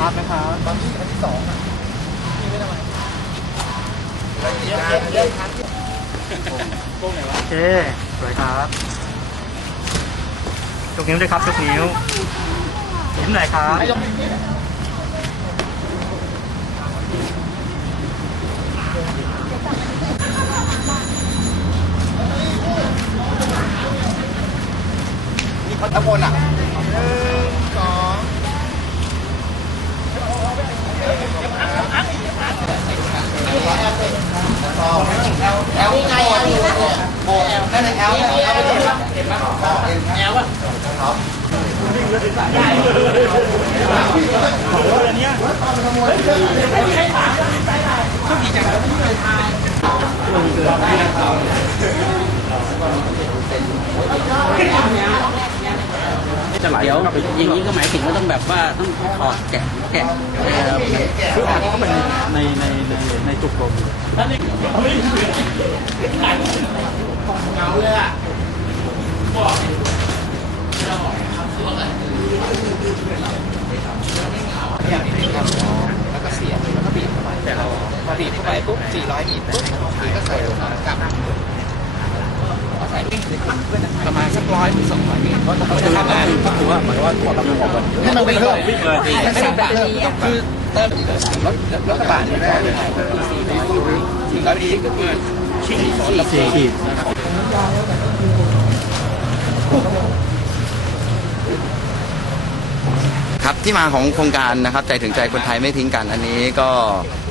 พักนะครัะตองที่อันที่สองอะพี่ไม่ทำไมเยอะเยอะครับโก้ไหนวะโอเคสวยครับยกนิ้วด้วยครับยกนิ้วยิ้มหน่อยครับนี่เขาตะโกนอะ แอลไงอะโบแอลนั่นแอลแอลไปดิเห็นปะแอลอะจะไหลเดี๋ยวอย่างนี้ก็หมายถึงว่าต้องแบบว่าต้องถอดแกะแกะแกะคืออัดเข้าไปในในในในจุกลม แล้วก็เสียบแล้วก็บีบเข้าไปแต่เราพอบีบเข้าไปปุ๊บ400บีบปุ๊บทีก็ใส่ลงมากลับใส่ประมาณสักร้อยถึงสองร้อยมตรเพราะเขาจะทำงานคือว่าหมายว่าถอดลำโพงออกมาให้มันเป็นเครื่องวิ่งเลยไม่ใช่แบบคือเติมรถรถกระบะนี่ได้เลยสี่ร้อยบีก็คือ ฉีดสี่ขีดครับที่มาของโครงการนะครับใจถึงใจคนไทยไม่ทิ้งกัน อันนี้ก็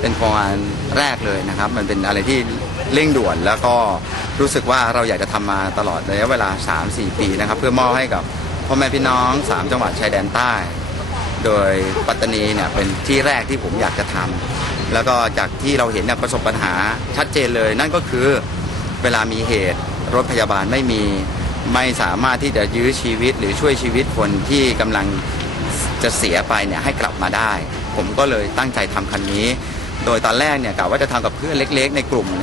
เป็นโครงการแรกเลยนะครับ มันเป็นอะไรที่เร่งด่วนแล้วก็รู้สึกว่าเราอยากจะทำมาตลอดระยะเวลา 3-4 ปีนะครับ เพื่อมอบให้กับพ่อแม่พี่น้อง 3 จังหวัดชายแดนใต้ โดยปัตตานีเนี่ยเป็นที่แรกที่ผมอยากจะทำแล้วก็จากที่เราเห็นเนี่ยประสบปัญหาชัดเจนเลย นั่นก็คือเวลามีเหตุรถพยาบาลไม่มีไม่สามารถที่จะยื้อชีวิตหรือช่วยชีวิตคนที่กำลังจะเสียไปเนี่ยให้กลับมาได้ ผมก็เลยตั้งใจทำคันนี้ โดยตอนแรกเนี่ยกะว่าจะทำกับเพื่อนเล็ก ๆ ในกลุ่ม